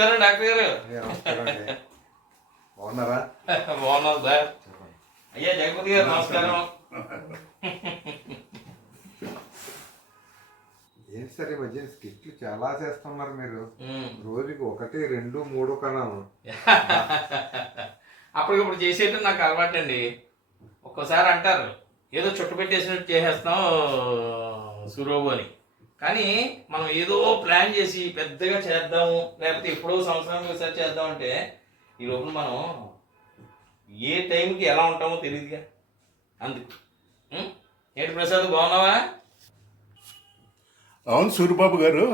నమస్కారం డాక్టర్ గారు. బాగున్నారా? బాగున్నాం సార్. అయ్యా జగపతి గారు నమస్కారం. ఏంటి సార్ మధ్య స్కిట్లు చాలా చేస్తున్నారు మీరు. రోజుకి ఒకటి రెండు మూడు కన్నాను అప్పటికప్పుడు చేసేయటం నాకు అలవాటు అండి ఒక్కోసారి అంటారు ఏదో చుట్టు పెట్టేసినట్టు చేసేస్తాం సురోబు అని. కానీ మనం ఏదో ప్లాన్ చేసి పెద్దగా చేద్దాము లేకపోతే ఎప్పుడో సంవత్సరానికి ఒకసారి చేద్దామంటే ఈ లోపల మనం ఏ టైంకి ఎలా ఉంటామో తెలియదుగా అందుకు? ఏంటి ప్రసాద్ బాగున్నావా? అవును సూరిబాబు గారు.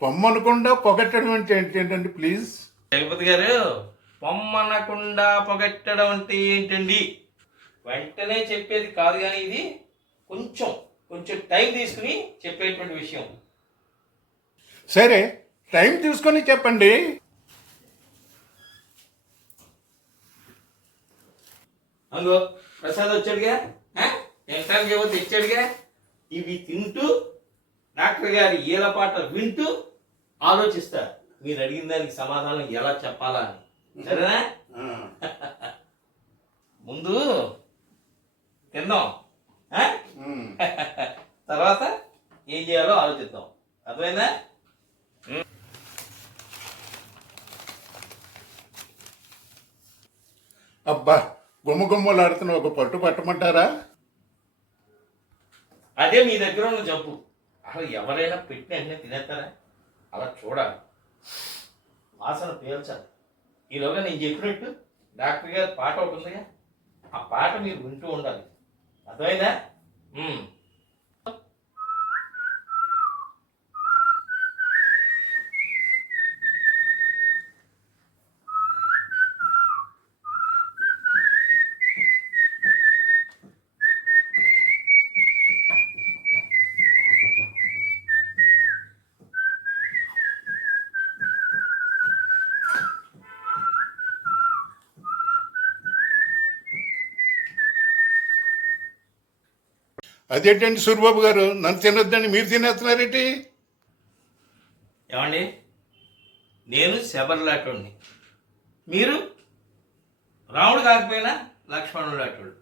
పొమ్మనకుండా పొగట్టడం అంటే ఏంటండి ప్లీజ్ జగపతి గారు పొమ్మనకుండా పొగట్టడం అంటే ఏంటండి? వెంటనే చెప్పేది కాదు కానీ ఇది కొంచెం కొంచెం టైం తీసుకుని చెప్పేటువంటి విషయం. సరే టైం తీసుకొని చెప్పండి. అందులో ప్రసాద్ వచ్చాడుగా? తినటానికి ఏవో తెచ్చాడుగా? ఇవి తింటూ డాక్టర్ గారి ఈల పాట వింటూ ఆలోచిస్తా. మీరు అడిగిన దానికి సమాధానం ఎలా చెప్పాలా అని. సరేనా? ముందు తిందాం? తర్వాత ఏం చేయాలో ఆలోచిద్దాం. అర్థమైందా? అబ్బా గుమ్మ గుమ్మలాడుతున్న ఒక పట్టు పట్టమంటారా? అదే మీ దగ్గర ఉన్న జబ్బు. అసలు ఎవరైనా పెట్టిన వెంటనే తినేస్తారా? అలా చూడాలి. వాసన పీల్చాలి. ఈలోగా నేను చెప్పినట్టు డాక్టర్ గారి పాట ఒకటి ఉందిగా. ఆ పాట మీరు వింటూ ఉండాలి. అర్థమైందా? అదేంటండి సూరిబాబు గారు? నన్ను తినొద్దని మీరు తినేస్తున్నారేంటి? ఏమండి? నేను శబర్లాటోడిని మీరు? రాముడు కాకపోయినా లక్ష్మణుడు లాంటోడు.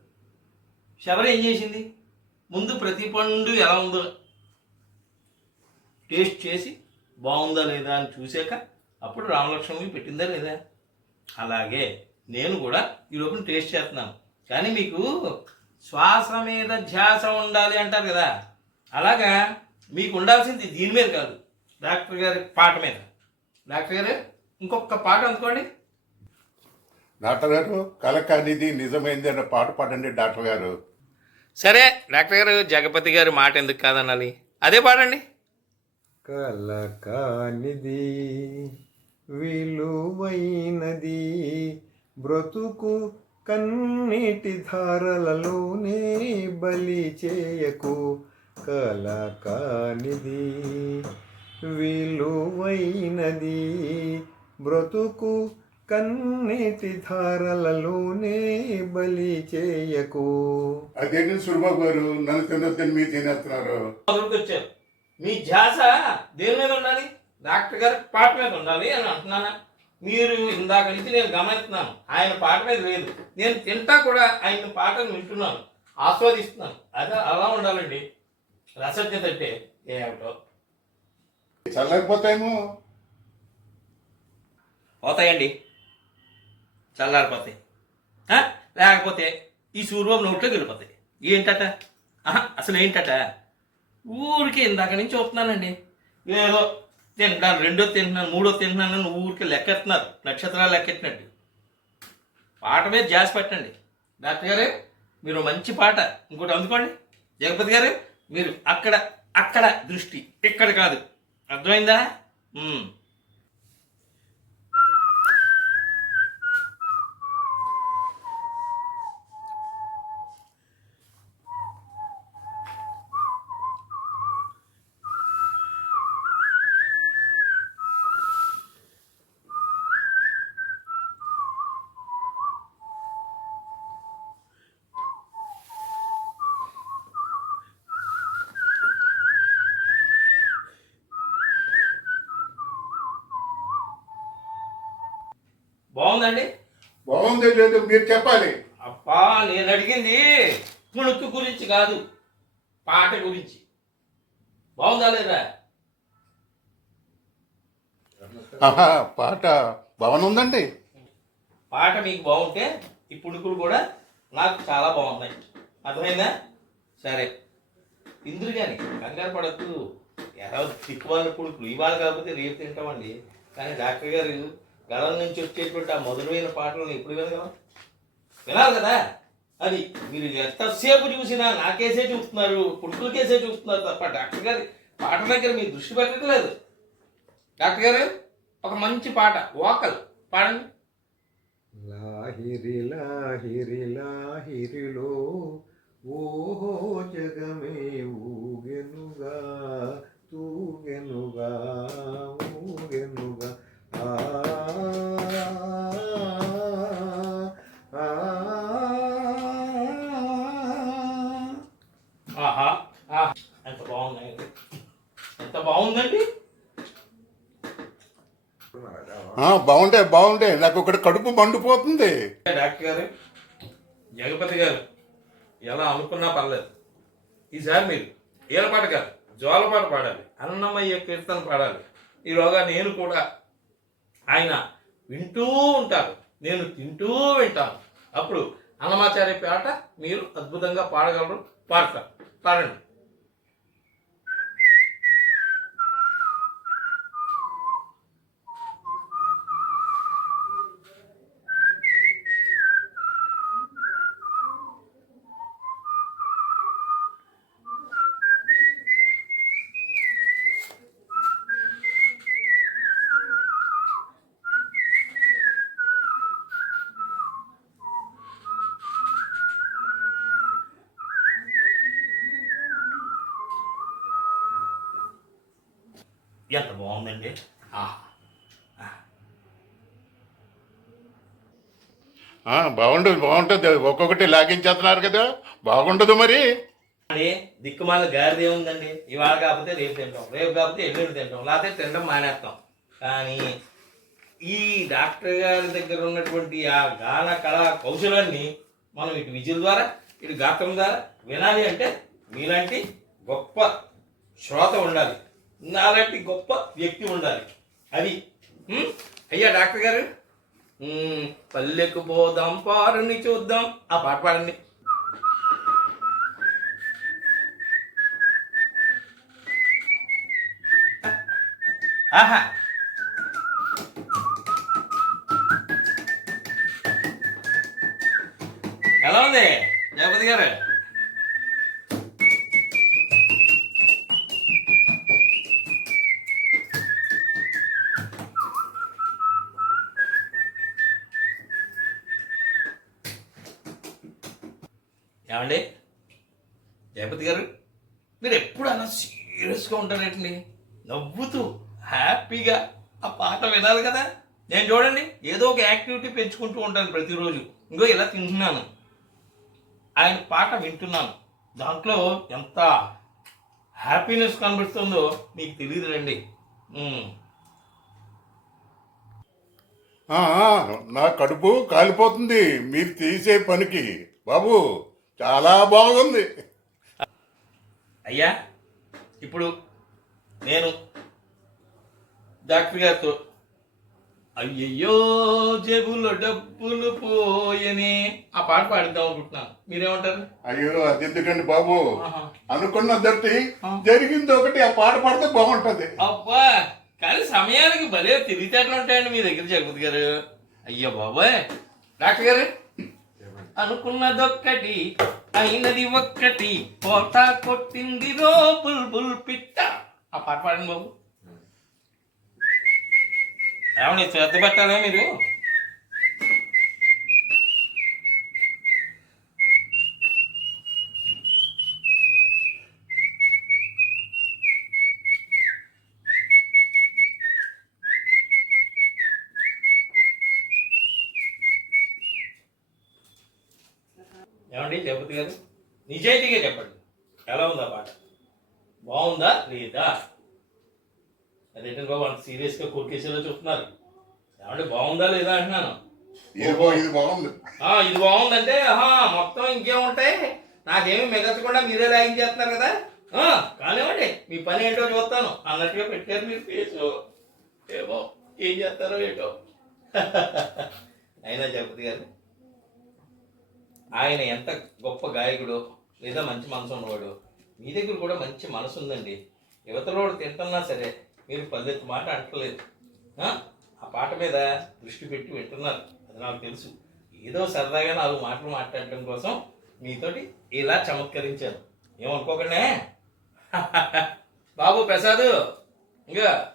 శబరి ఏం చేసింది? ముందు ప్రతి పండు ఎలా ఉందో టేస్ట్ చేసి బాగుందా లేదా అని చూసాక అప్పుడు రామలక్ష్మణుడికి పెట్టిందా లేదా? అలాగే నేను కూడా ఈ లోపల టేస్ట్ చేస్తున్నాను. కానీ మీకు శ్వాస మీద ధ్యాస ఉండాలి అంటారు కదా. అలాగా మీకు ఉండాల్సింది దీని మీద కాదు డాక్టర్ గారి పాట మీద. డాక్టర్ గారు ఇంకొక పాట అందుకోండి. డాక్టర్ గారు కానిది నిజమైంది అన్న పాట పాడండి డాక్టర్ గారు. సరే డాక్టర్ గారు జగపతి గారి మాట ఎందుకు కాదనాలి? అదే పాడండి. కానిది విలువైనది బ్రతుకు కన్నీటి ధారలలోనే బలి చేయకు కల కానిది విలువైనది బ్రతుకు కన్నీటి ధారలలోనే బలి చేయకు. అదేంటి సూరిబాబు గారు? నన్ను తినొద్దని మీరు తినేస్తున్నారు. మీ ధ్యాస దేని మీద ఉండాలి? డాక్టర్ గారి పాట మీద ఉండాలి అని అంటున్నానా? మీరు ఇందాక నుంచి నేను గమనిస్తున్నాను. ఆయన పాట మీద లేదు. నేను తింటా కూడా ఆయన పాటను వింటున్నాను. ఆస్వాదిస్తున్నాను. అదే అలా ఉండాలండి. రసజ్ఞత అంటే ఏమిటో. చల్లకపోతేమో. పోతాయండి. చల్లారిపోతాయి? లేకపోతే ఈ సూర్యం నోట్లోకి వెళ్ళిపోతాయి. ఏంటట? అసలు ఏంటట? ఊరికే ఇందాక నుంచి చూస్తున్నానండి ఏదో తింటున్నాను రెండో తింటున్నాను మూడో తింటున్నాను అని ఊరికి లెక్కెత్తున్నారు. నక్షత్రాలు లెక్కెట్టినట్టు. పాట మీద జాస్ పెట్టండి. డాక్టర్ గారే మీరు మంచి పాట. ఇంకోటి అందుకోండి. జగపతి గారు మీరు అక్కడ అక్కడ దృష్టి. ఇక్కడ కాదు. అర్థమైందా? బాగుందండి బాగుంది లేదు మీరు చెప్పాలి. అబ్బా నేను అడిగింది పుణుకు గురించి కాదు పాట గురించి. బాగుందా లేదా? ఆహా పాట బాగుందండి పాట మీకు బాగుంటే ఈ పుణుకులు కూడా నాకు చాలా బాగున్నాయి. అర్థమైందా? సరే. ఇందురు కానీ కంగారు పడద్దు. ఎలా తిక్కువాళ్ళ పుణుకులు. ఇవాళ కాకపోతే రేపు తింటామండి. కానీ డాక్టర్ గారు గళం నుంచి వచ్చేటువంటి ఆ మధురమైన పాటలను ఎప్పుడు వినగలం? వినాలి కదా? అది మీరు ఎంతసేపు చూసినా నాకేసే చూస్తున్నారు పుట్టులకేసే చూస్తున్నారు తప్ప డాక్టర్ గారి పాట దగ్గర మీరు దృష్టి పెట్టట్లేదు. డాక్టర్ గారు ఒక మంచి పాట వాకల్ పాడండి. లాహిరి లాహిరి లాహిరిలో ఓహో జగమే ఊగెనుగా. బాగుంటాయి బాగుంటే నాకు ఒకటి కడుపు మండిపోతుంది. డాక్టర్ గారు? జగపతి గారు ఎలా అనుకున్నా పర్లేదు. ఈసారి మీరు ఏలపాట కాదు జోలపాట పాడాలి అన్నమయ్య కీర్తన పాడాలి. ఈలోగా నేను కూడా ఆయన వింటూ ఉంటారు నేను తింటూ వింటాను. అప్పుడు అన్నమాచార్య పాట మీరు అద్భుతంగా పాడగలరు పాడతారు. పాడండి. ఎంత బాగుందండి ఆహా ఆ, బాగుంటుంది బాగుంటుంది. ఒక్కొక్కటి లాగించేస్తున్నారు కదా. బాగుండదు మరి. దిక్కుమాల గారిది ఏముందండి? ఇవాళ కాకపోతే రేపు తింటాం. రేపు కాకపోతే ఎల్లుండి తింటాం. లేకపోతే తినడం మానేస్తాం. కానీ ఈ డాక్టర్ గారి దగ్గర ఉన్నటువంటి ఆ గాన కళా కౌశలాన్ని మనం ఇటు విజుల ద్వారా ఇటు గాత్రం ద్వారా వినాలి అంటే మీలాంటి గొప్ప శ్రోత ఉండాలి. నాలాంటి గొప్ప వ్యక్తి ఉండాలి. అది. అయ్యా డాక్టర్ గారు? పల్లెకు పోదాం పారుని చూద్దాం. ఆ పాట పాడండి. ఆహా ఎలా ఉంది జగపతి గారు ఏమండి? జగపతి గారు మీరు ఎప్పుడు అలా సీరియస్గా ఉంటారేంటండి? నవ్వుతూ హ్యాపీగా ఆ పాట వినాలి కదా? నేను చూడండి ఏదో ఒక యాక్టివిటీ పెంచుకుంటూ ఉంటాను ప్రతిరోజు. ఇంకో ఇలా తింటున్నాను. ఆయన పాట వింటున్నాను. దాంట్లో ఎంత హ్యాపీనెస్ కనిపిస్తుందో మీకు తెలియదు రండి నా కడుపు కాలిపోతుంది. మీరు తీసే పనికి. బాబు చాలా బాగుంది. అయ్యా ఇప్పుడు నేను డాక్టర్ గారితో అయ్యయ్యో జేబులో డబ్బులు పోయని ఆ పాట పాడిద్దాం అనుకుంటున్నాను మీరేమంటారు? అయ్యో అది ఎందుకండి బాబు. అనుకున్న దర్టి ఆ. జరిగింది ఒకటి ఆ పాట పాడితే బాగుంటది. అబ్బా కానీ సమయానికి భలే తిరిగితేటలు ఉంటాయండి మీ దగ్గర జగపతి గారు. అయ్యో బాబాయ్. డాక్టర్ గారు అనుకున్నదొక్కటి అయినది ఒక్కటి. పోతా కొట్టింది రో బుల్బుల్ పిట్ట. ఆ పాట పాడండి బాబు. ఏమండి శ్రద్ధ పెట్టాలే మీరు ఏమండి జగపతి గారు నిజాయితీగా చెప్పండి. ఎలా ఉందా పాట? బాగుందా లేదా? అదేంటంటే బాబు అంత సీరియస్గా కొరికేసేలా చూస్తున్నారు ఏమంటే బాగుందా లేదా అంటున్నాను. ఇది బాగుంది. ఆ, ఇది బాగుందంటే మొత్తం ఇంకేముంటాయి? నాకేమి మిగల్చకుండా మీరే లాగించేస్తున్నారు కదా. ఆ, కానివ్వండి మీ పని ఏంటో చూస్తాను. అన్నట్టుగా పెట్టారు మీరు ఫేసు ఏమో ఏం చేస్తారో ఏంటో. అయినా జగపతి గారు ఆయన ఎంత గొప్ప గాయకుడు లేదా మంచి మనసు ఉన్నవాడు మీ దగ్గర కూడా మంచి మనసు ఉందండి యువతలోడు తింటున్నా సరే మీరు పల్లెత్తు మాట అంటలేదు. ఆ? పాట మీద దృష్టి పెట్టి వింటున్నారు. అది నాకు తెలుసు. ఏదో సరదాగా నాలుగు మాటలు మాట్లాడటం కోసం మీతోటి ఇలా చమత్కరించాను. ఏమనుకోకండి? బాబు ప్రసాద్ ఇంకా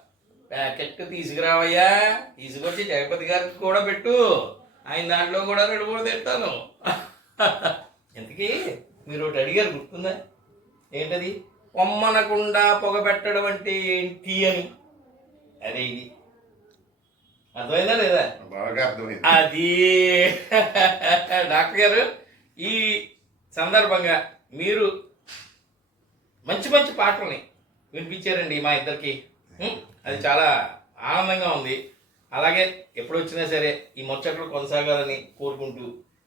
ప్యాకెట్ తీసుకురావయ్యా. తీసుకొచ్చి జగపతి గారికి కూడా పెట్టు. ఆయన దాంట్లో కూడా రెండు మూడు తింటాను. ఇంతకీ మీరు ఒకటి అడిగారు గుర్తుందా? ఏంటది? కొమ్మనకుండా పొగ పెట్టడం అంటే ఏంటి అని. అదే ఇది. అర్థమైందా లేదా? బాగా అర్థమైంది. అది. డాక్టర్ గారు ఈ సందర్భంగా మీరు మంచి మంచి పాటల్ని వినిపించారండి మా ఇద్దరికి? అది చాలా ఆనందంగా ఉంది. అలాగే ఎప్పుడు వచ్చినా సరే ఈ ముచ్చట్లు కొనసాగాలని కోరుకుంటూ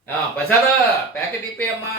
ఆ, ప్రసాద ప్యాకెట్ ఇప్పేయమ్మా